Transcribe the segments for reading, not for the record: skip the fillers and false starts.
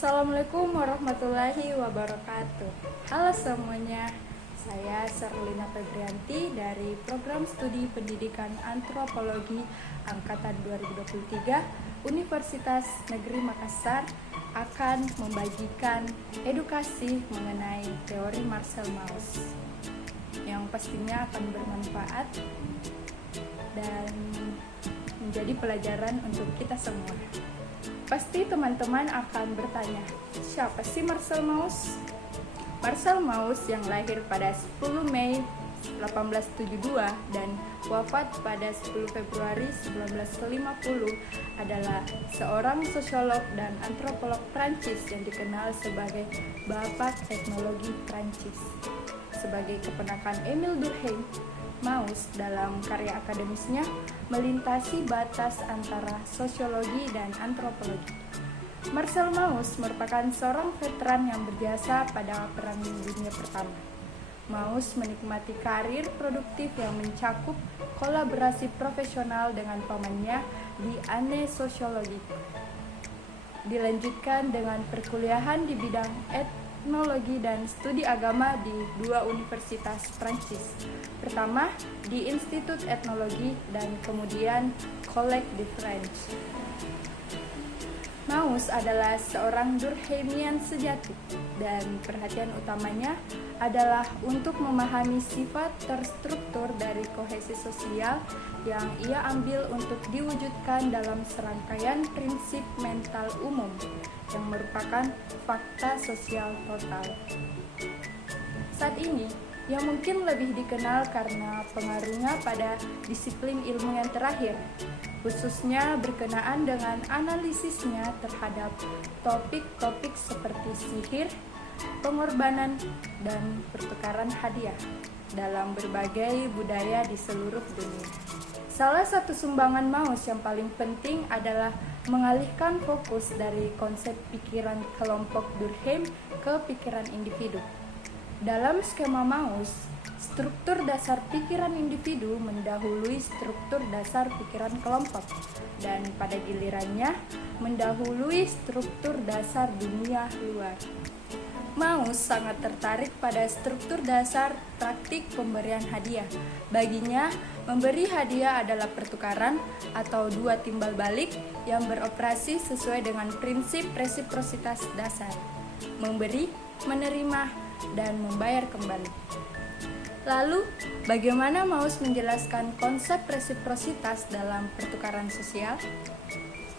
Assalamualaikum warahmatullahi wabarakatuh. Halo semuanya, saya Serlina Febrianti dari Program Studi Pendidikan Antropologi Angkatan 2023 Universitas Negeri Makassar akan membagikan edukasi mengenai teori Marcel Mauss yang pastinya akan bermanfaat dan menjadi pelajaran untuk kita semua. Pasti teman-teman akan bertanya, siapa sih Marcel Mauss? Marcel Mauss yang lahir pada 10 Mei 1872 dan wafat pada 10 Februari 1950 adalah seorang sosiolog dan antropolog Prancis yang dikenal sebagai Bapak Teknologi Prancis. Sebagai keponakan Émile Durkheim, Mauss dalam karya akademisnya melintasi batas antara sosiologi dan antropologi. Marcel Mauss merupakan seorang veteran yang berjasa pada Perang Dunia Pertama. Mauss menikmati karir produktif yang mencakup kolaborasi profesional dengan pamannya di Annales Sociologiques. Dilanjutkan dengan perkuliahan di bidang etnologi dan studi agama di dua universitas Prancis. Pertama di Institut Etnologi dan kemudian Collège de France. Mauss adalah seorang Durkheimian sejati dan perhatian utamanya adalah untuk memahami sifat terstruktur dari kohesi sosial yang ia ambil untuk diwujudkan dalam serangkaian prinsip mental umum yang merupakan fakta sosial total. Saat ini, yang mungkin lebih dikenal karena pengaruhnya pada disiplin ilmu yang terakhir, khususnya berkenaan dengan analisisnya terhadap topik-topik seperti sihir, pengorbanan, dan pertukaran hadiah dalam berbagai budaya di seluruh dunia. Salah satu sumbangan Mauss yang paling penting adalah mengalihkan fokus dari konsep pikiran kelompok Durkheim ke pikiran individu. Dalam skema Mauss, struktur dasar pikiran individu mendahului struktur dasar pikiran kelompok dan pada gilirannya mendahului struktur dasar dunia luar. Mauss sangat tertarik pada struktur dasar praktik pemberian hadiah. Baginya, memberi hadiah adalah pertukaran atau dua timbal balik yang beroperasi sesuai dengan prinsip resiprositas dasar. Memberi, menerima, dan membayar kembali. Lalu, bagaimana Mauss menjelaskan konsep resiprositas dalam pertukaran sosial?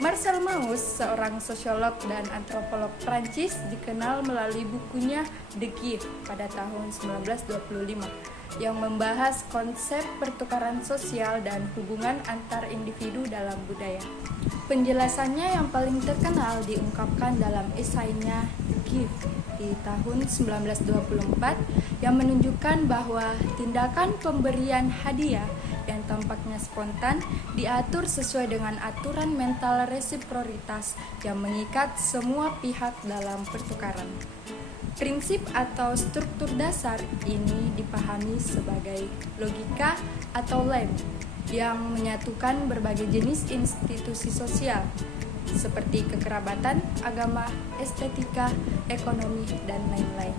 Marcel Mauss, seorang sosiolog dan antropolog Prancis, dikenal melalui bukunya The Gift pada tahun 1925 yang membahas konsep pertukaran sosial dan hubungan antar individu dalam budaya. Penjelasannya yang paling terkenal diungkapkan dalam esainya The Gift di tahun 1924 yang menunjukkan bahwa tindakan pemberian hadiah yang tampaknya spontan diatur sesuai dengan aturan mental resiproritas yang mengikat semua pihak dalam pertukaran. Prinsip atau struktur dasar ini dipahami sebagai logika atau lem yang menyatukan berbagai jenis institusi sosial seperti kekerabatan, agama, estetika, ekonomi, dan lain-lain.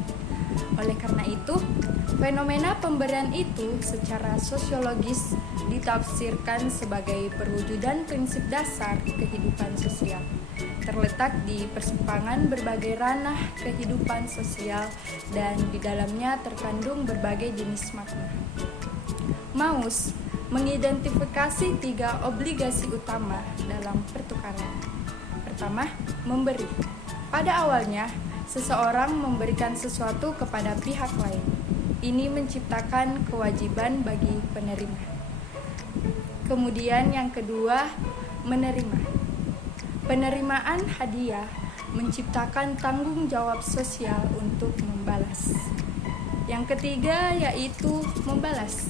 Oleh karena itu, fenomena pemberian itu secara sosiologis ditafsirkan sebagai perwujudan prinsip dasar kehidupan sosial, terletak di persimpangan berbagai ranah kehidupan sosial dan di dalamnya terkandung berbagai jenis makna. Mauss mengidentifikasi 3 obligasi utama dalam pertukaran. Pertama, memberi. Pada awalnya, seseorang memberikan sesuatu kepada pihak lain. Ini menciptakan kewajiban bagi penerima. Kemudian yang kedua, menerima. Penerimaan hadiah menciptakan tanggung jawab sosial untuk membalas. Yang ketiga yaitu membalas.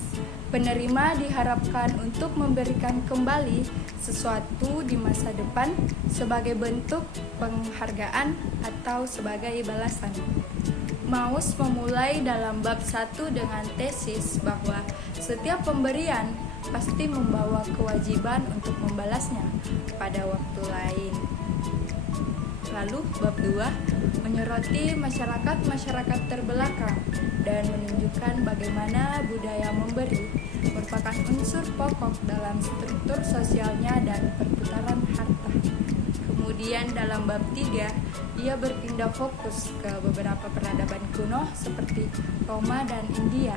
Penerima diharapkan untuk memberikan kembali sesuatu di masa depan sebagai bentuk penghargaan atau sebagai balasan. Mauss memulai dalam bab 1 dengan tesis bahwa setiap pemberian pasti membawa kewajiban untuk membalasnya pada waktu lain. Lalu bab 2 menyoroti masyarakat terbelakang dan menunjukkan bagaimana budaya memberi merupakan unsur pokok dalam struktur sosialnya dan perputaran harta. Kemudian dalam bab 3 ia berpindah fokus ke beberapa peradaban kuno seperti Roma dan India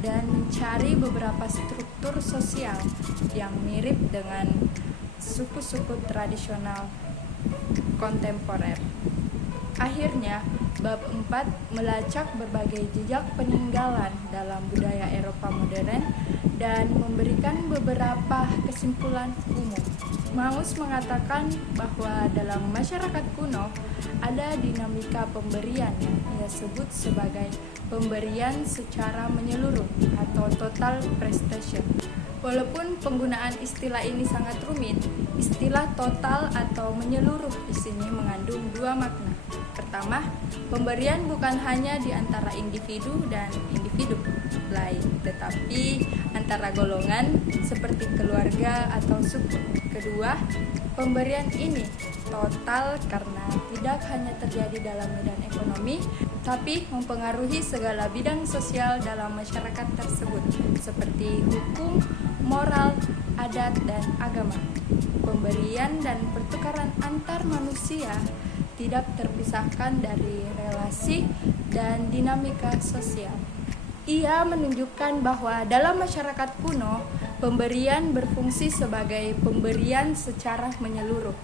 dan mencari beberapa struktur sosial yang mirip dengan suku-suku tradisional kontemporer. Akhirnya, bab 4 melacak berbagai jejak peninggalan dalam budaya Eropa modern dan memberikan beberapa kesimpulan umum. Mauss mengatakan bahwa dalam masyarakat kuno ada dinamika pemberian yang ia sebut sebagai pemberian secara menyeluruh atau total prestation. Walaupun penggunaan istilah ini sangat rumit, istilah total atau menyeluruh di sini mengandung dua makna. Pertama, pemberian bukan hanya di antara individu dan individu lain, tetapi antara golongan seperti keluarga atau suku. Kedua, pemberian ini total karena tidak hanya terjadi dalam bidang ekonomi, tapi mempengaruhi segala bidang sosial dalam masyarakat tersebut, seperti hukum, moral, adat, dan agama. Pemberian dan pertukaran antar manusia tidak terpisahkan dari relasi dan dinamika sosial. Ia menunjukkan bahwa dalam masyarakat kuno, pemberian berfungsi sebagai pemberian secara menyeluruh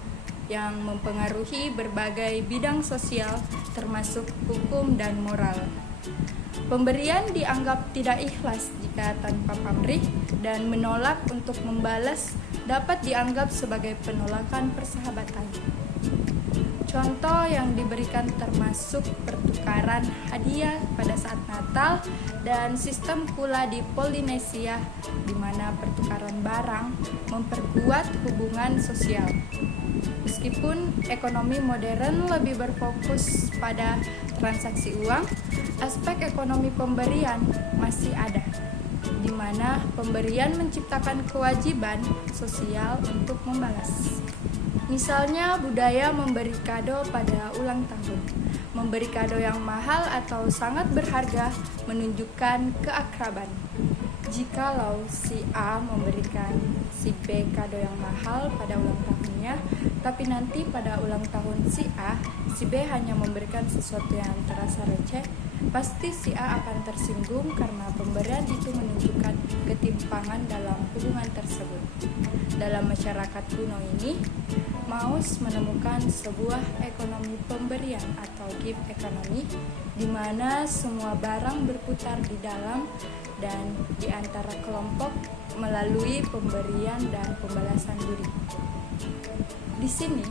yang mempengaruhi berbagai bidang sosial termasuk hukum dan moral. Pemberian dianggap tidak ikhlas jika tanpa pamrih dan menolak untuk membalas dapat dianggap sebagai penolakan persahabatan. Contoh yang diberikan termasuk pertukaran hadiah pada saat Natal dan sistem kula di Polinesia, di mana pertukaran barang memperkuat hubungan sosial. Meskipun ekonomi modern lebih berfokus pada transaksi uang, aspek ekonomi pemberian masih ada, di mana pemberian menciptakan kewajiban sosial untuk membalas. Misalnya budaya memberi kado pada ulang tahun. Memberi kado yang mahal atau sangat berharga menunjukkan keakraban. Jikalau si A memberikan si B kado yang mahal pada ulang tahunnya, tapi nanti pada ulang tahun si A, si B hanya memberikan sesuatu yang terasa receh, pasti si A akan tersinggung karena pemberian itu menunjukkan ketimpangan dalam hubungan tersebut. Dalam masyarakat kuno ini, Mauss menemukan sebuah ekonomi pemberian atau give economy, di mana semua barang berputar di dalam dan di antara kelompok melalui pemberian dan pembalasan budi. Di sini,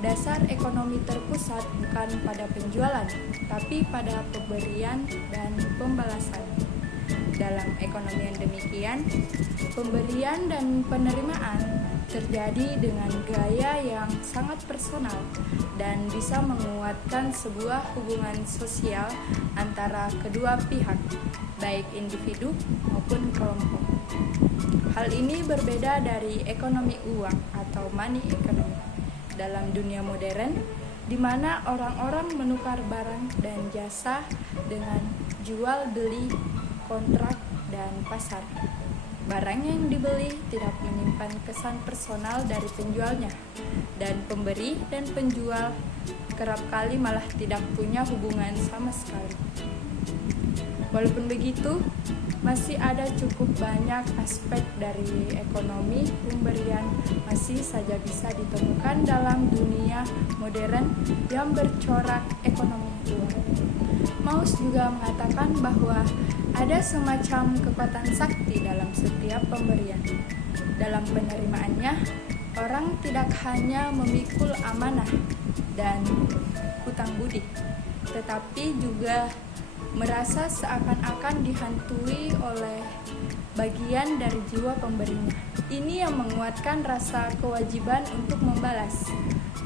dasar ekonomi terpusat bukan pada penjualan, tapi pada pemberian dan pembalasan. Dalam ekonomi yang demikian, pemberian dan penerimaan terjadi dengan gaya yang sangat personal dan bisa menguatkan sebuah hubungan sosial antara kedua pihak, baik individu maupun kelompok. Hal ini berbeda dari ekonomi uang atau money economy dalam dunia modern, di mana orang-orang menukar barang dan jasa dengan jual beli, kontrak, dan pasar. Barang yang dibeli tidak menyimpan kesan personal dari penjualnya, dan pemberi dan penjual kerap kali malah tidak punya hubungan sama sekali. Walaupun begitu, masih ada cukup banyak aspek dari ekonomi pemberian masih saja bisa ditemukan dalam dunia modern yang bercorak ekonomi uang. Mauss juga mengatakan bahwa ada semacam kekuatan sakti dalam setiap pemberian. Dalam penerimaannya, orang tidak hanya memikul amanah dan hutang budi, tetapi juga merasa seakan-akan dihantui oleh bagian dari jiwa pemberinya. Ini yang menguatkan rasa kewajiban untuk membalas.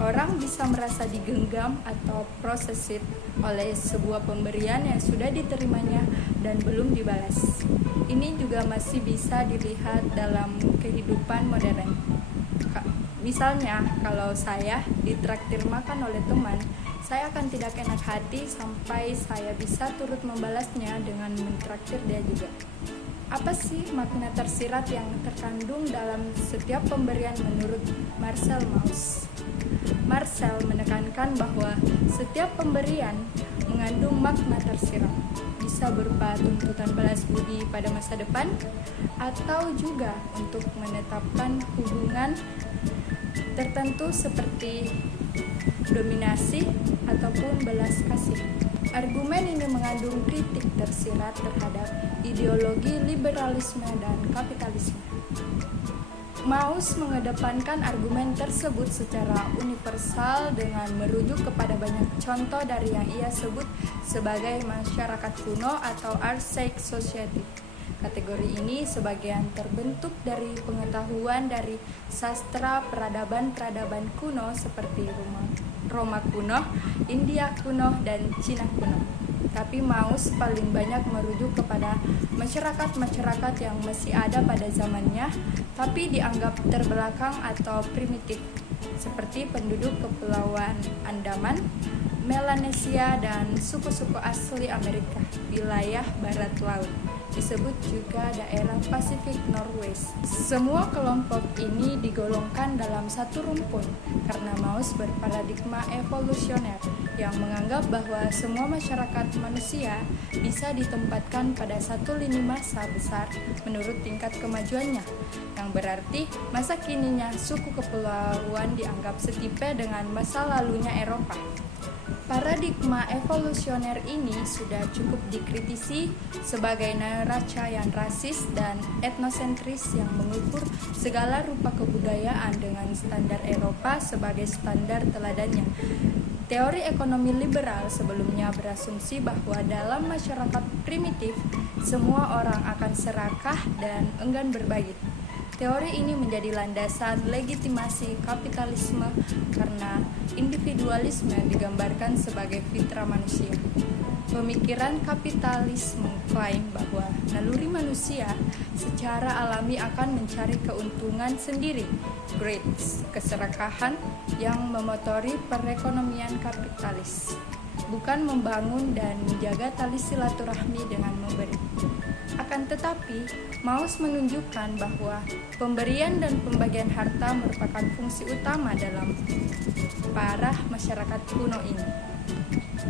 Orang bisa merasa digenggam atau processed oleh sebuah pemberian yang sudah diterimanya dan belum dibalas. Ini juga masih bisa dilihat dalam kehidupan modern. Misalnya, kalau saya ditraktir makan oleh teman, saya akan tidak enak hati sampai saya bisa turut membalasnya dengan mentraktir dia juga. Apa sih makna tersirat yang terkandung dalam setiap pemberian menurut Marcel Mauss? Marcel menekankan bahwa setiap pemberian mengandung makna tersirat, bisa berupa tuntutan balas budi pada masa depan, atau juga untuk menetapkan hubungan tertentu seperti dominasi ataupun belas kasih. Argumen ini mengandung kritik tersirat terhadap ideologi liberalisme dan kapitalisme. Mauss mengedepankan argumen tersebut secara universal dengan merujuk kepada banyak contoh dari yang ia sebut sebagai masyarakat kuno atau archaic society. Kategori ini sebagian terbentuk dari pengetahuan dari sastra peradaban-peradaban kuno seperti Roma kuno, India kuno, dan Cina kuno. Tapi Mauss paling banyak merujuk kepada masyarakat-masyarakat yang masih ada pada zamannya, tapi dianggap terbelakang atau primitif, seperti penduduk Kepulauan Andaman, Melanesia, dan suku-suku asli Amerika, wilayah barat laut, disebut juga daerah Pasifik Norwest. Semua kelompok ini digolongkan dalam satu rumpun karena Mauss berparadigma evolusioner yang menganggap bahwa semua masyarakat manusia bisa ditempatkan pada satu lini masa besar menurut tingkat kemajuannya, yang berarti masa kininya suku kepulauan dianggap setipe dengan masa lalunya Eropa. Paradigma evolusioner ini sudah cukup dikritisi sebagai neraca yang rasis dan etnosentris yang mengukur segala rupa kebudayaan dengan standar Eropa sebagai standar teladannya. Teori ekonomi liberal sebelumnya berasumsi bahwa dalam masyarakat primitif, semua orang akan serakah dan enggan berbagi. Teori ini menjadi landasan legitimasi kapitalisme karena individualisme digambarkan sebagai fitrah manusia. Pemikiran kapitalis mengklaim bahwa naluri manusia secara alami akan mencari keuntungan sendiri, greeds, keserakahan yang memotori perekonomian kapitalis, bukan membangun dan menjaga tali silaturahmi dengan memberi. Akan tetapi, Mauss menunjukkan bahwa pemberian dan pembagian harta merupakan fungsi utama dalam para masyarakat kuno ini.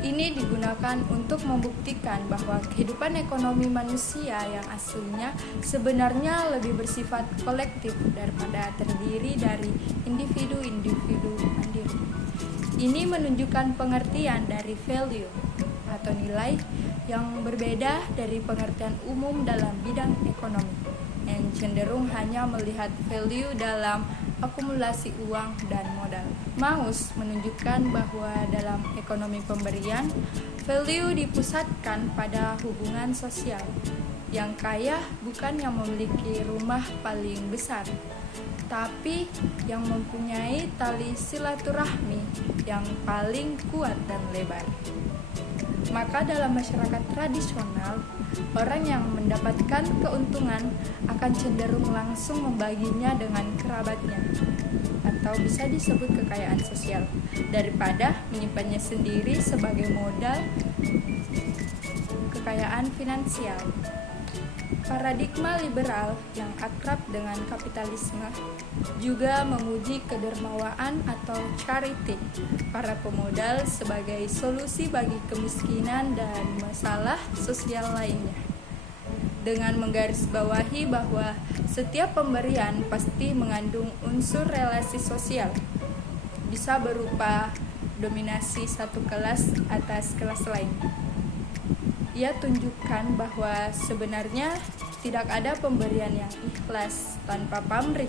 Ini digunakan untuk membuktikan bahwa kehidupan ekonomi manusia yang aslinya sebenarnya lebih bersifat kolektif daripada terdiri dari individu-individu mandiri. Ini menunjukkan pengertian dari value atau nilai yang berbeda dari pengertian umum dalam bidang ekonomi, yang cenderung hanya melihat value dalam akumulasi uang dan modal. Mauss menunjukkan bahwa dalam ekonomi pemberian, value dipusatkan pada hubungan sosial. Yang kaya bukan yang memiliki rumah paling besar, tapi yang mempunyai tali silaturahmi yang paling kuat dan lebar. Maka dalam masyarakat tradisional, orang yang mendapatkan keuntungan akan cenderung langsung membaginya dengan kerabatnya, atau bisa disebut kekayaan sosial, daripada menyimpannya sendiri sebagai modal kekayaan finansial. Paradigma liberal yang akrab dengan kapitalisme juga memuji kedermawaan atau charity para pemodal sebagai solusi bagi kemiskinan dan masalah sosial lainnya, dengan menggarisbawahi bahwa setiap pemberian pasti mengandung unsur relasi sosial, bisa berupa dominasi satu kelas atas kelas lain. Ia tunjukkan bahwa sebenarnya tidak ada pemberian yang ikhlas tanpa pamrih.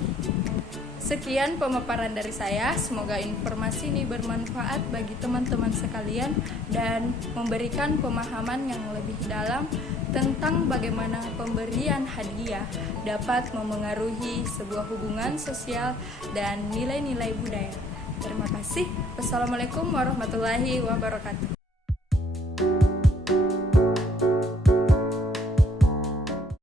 Sekian pemaparan dari saya, semoga informasi ini bermanfaat bagi teman-teman sekalian dan memberikan pemahaman yang lebih dalam tentang bagaimana pemberian hadiah dapat memengaruhi sebuah hubungan sosial dan nilai-nilai budaya. Terima kasih. Wassalamualaikum warahmatullahi wabarakatuh.